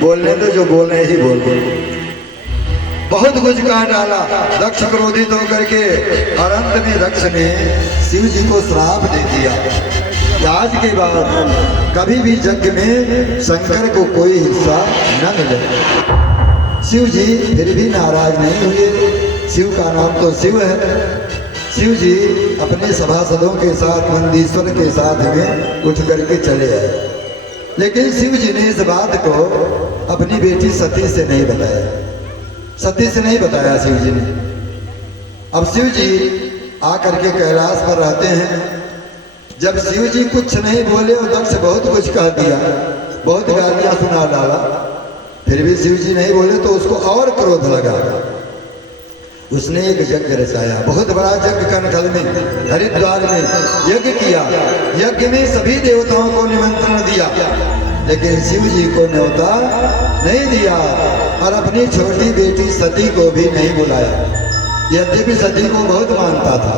बोलने तो जो बोलने ही बोल बोल बहुत कुछ कह डाला। दक्ष क्रोधित होकर के और अंत में दक्ष ने शिव जी को श्राप दे दिया कि आज के बाद कभी भी यज्ञ में शंकर को कोई हिस्सा न मिले। शिव जी फिर भी नाराज नहीं हुए। शिव का नाम तो शिव है। शिव जी अपने सभासदों के साथ नंदीश्वर के साथ में उठ करके चले आए, लेकिन शिव जी ने इस बात को अपनी बेटी सती से नहीं बताया। सती से नहीं बताया शिव जी ने। अब शिव जी आकर के कैलाश पर रहते हैं। जब शिव जी कुछ नहीं बोले और दक्ष बहुत कुछ कह दिया, बहुत गालियां सुना डाला, फिर भी शिव जी नहीं बोले तो उसको और क्रोध लगा। उसने एक यज्ञ रचाया, बहुत बड़ा यज्ञ कनखल में हरिद्वार में यज्ञ किया। यज्ञ में सभी देवताओं को निमंत्रण दिया, लेकिन शिव जी को न्योता नहीं दिया और अपनी छोटी बेटी सती को भी नहीं बुलाया। यद्यपि सती को बहुत मानता था,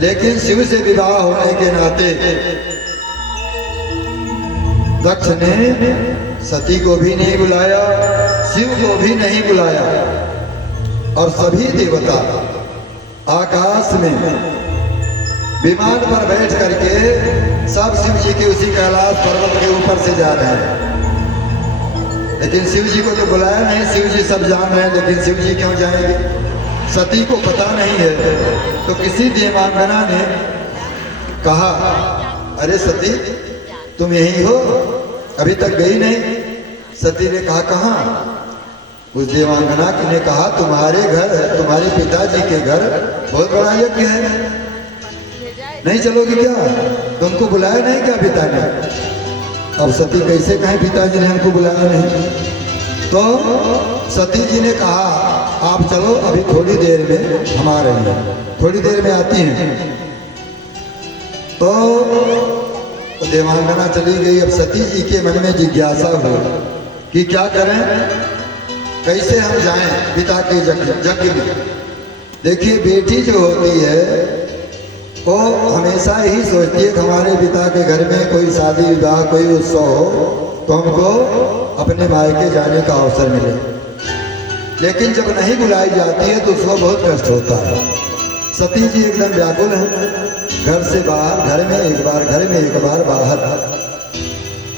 लेकिन शिव से विवाह होने के नाते दक्ष ने सती को भी नहीं बुलाया, शिव को भी नहीं बुलाया। और सभी देवता आकाश में विमान पर बैठ करके सब शिव जी के उसी कैलाश पर्वत के ऊपर से जा रहे हैं। लेकिन शिव जी को तो बुलाया नहीं। शिव जी सब जान रहे हैं, लेकिन शिव जी क्यों जाएंगे? सती को पता नहीं है। तो किसी देवांगना ने कहा, अरे सती तुम यहीं हो, अभी तक गई नहीं? सती ने कहा, कहाँ? उस देवांगना ने कहा, तुम्हारे घर, तुम्हारे पिताजी के घर बहुत बड़ा यज्ञ है, नहीं चलोगी क्या? तुमको बुलाया नहीं क्या पिता ने? अब सती कैसे कहें पिताजी ने हमको बुलाया नहीं? तो सती जी ने कहा, आप चलो, अभी थोड़ी देर में हम आ रहे हैं, थोड़ी देर में आती हैं। तो देवांगना चली गई। अब सती जी के मन में जिज्ञासा हुई कि क्या करें, कैसे हम जाएं पिता के यज्ञ में। देखिए, बेटी जो होती है वो हमेशा ही सोचती है कि हमारे पिता के घर में कोई शादी विवाह, कोई उत्सव हो तो हमको अपने मायके जाने का अवसर मिले। लेकिन जब नहीं बुलाई जाती है तो उसको बहुत कष्ट होता है। सती जी एकदम व्याकुल है, घर से बाहर, घर में एक बार, घर में एक बार, बाहर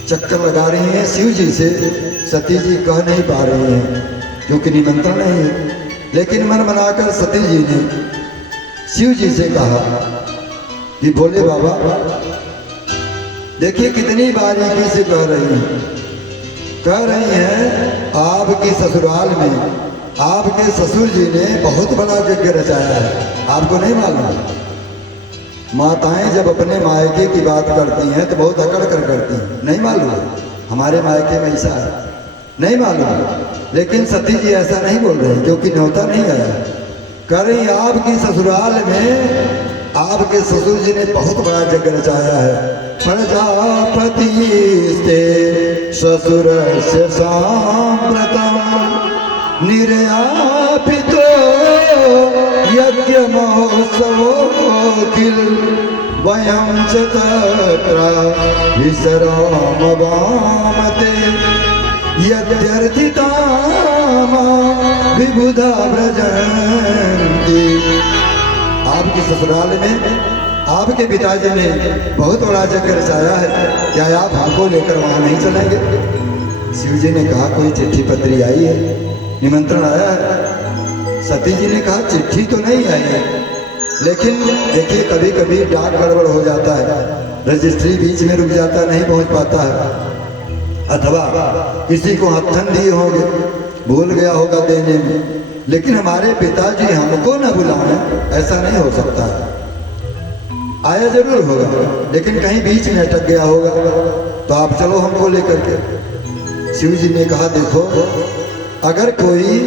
चक्कर लगा रही हैं। शिव जी से सती जी कह नहीं पा रही हैं क्योंकि निमंत्रण नहीं है। लेकिन मन बनाकर सती जी ने शिव जी से कहा कि भोले बाबा, देखिए कितनी बारीकी से कह रही हैं आपकी ससुराल में आपके ससुर जी ने बहुत बड़ा यज्ञ रचाया है, आपको नहीं मालूम? माताएं जब अपने मायके की बात करती हैं तो बहुत अकड़ कर करती हैं, नहीं मालूम? हमारे मायके में ऐसा है, नहीं मालूम? लेकिन सती जी ऐसा नहीं बोल रहे क्योंकि न्योता नहीं आया। कह रही आपकी ससुराल में आपके ससुर जी ने बहुत बड़ा यज्ञ रचाया है। प्रजापति से ससुर से सांप्रतम निर्यापितो यज्ञ महोत्सवो किल वयं च तत्र विश्रामवामते यद्यर्थिता विबुधा व्रजन्ति। आपके ससुराल में आपके पिताजी ने बहुत बड़ा यज्ञ रचाया है, क्या आप हमको लेकर वहां नहीं चलेंगे? शिव जी ने कहा, कोई चिट्ठी पत्री आई है, निमंत्रण आया है? सती जी ने कहा, चिट्ठी तो नहीं आई है, लेकिन देखिए कभी कभी डाक गड़बड़ हो जाता है, रजिस्ट्री बीच में रुक जाता, नहीं पहुंच पाता है, अथवा किसी को हथन दिए होंगे, भूल गया होगा देने में। लेकिन हमारे पिताजी हमको न बुलाएं, ऐसा नहीं हो सकता। आया जरूर होगा, लेकिन कहीं बीच में अटक गया होगा, तो आप चलो हमको लेकर के। शिव जी ने कहा, देखो अगर कोई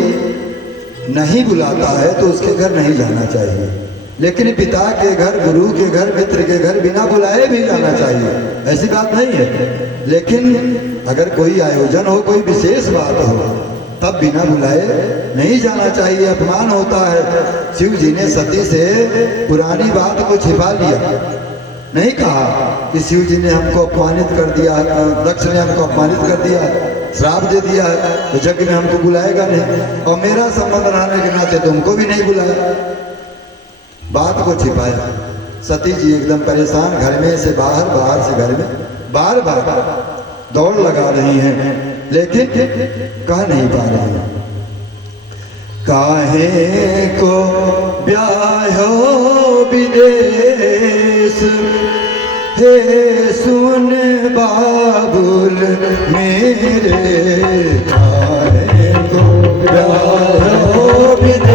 नहीं बुलाता है तो उसके घर नहीं जाना चाहिए, लेकिन पिता के घर, गुरु के घर, मित्र के घर बिना बुलाए भी जाना चाहिए, ऐसी बात नहीं है। लेकिन अगर कोई आयोजन हो, कोई विशेष बात हो, तब बिना बुलाए नहीं जाना चाहिए, अपमान होता है। शिव जी ने सती से पुरानी बात को छिपा लिया नहीं कहा कि शिव जी ने हमको अपमानित कर दिया है, दक्ष ने हमको अपमानित कर दिया है, श्राप दे दिया है, तो यज्ञ में हमको बुलाएगा नहीं, और मेरा संबंध रहने के नाते तुमको भी नहीं बुलाया। बात को छिपाया। सती जी एकदम परेशान, घर में से बाहर, बाहर से घर में, बार बार दौड़ लगा रही हैं, लेकिन कह नहीं पा रहे हैं। काहे को ब्याहो विदेश, हे सुन बाबुल मेरे, काहे को ब्याहो विदेश।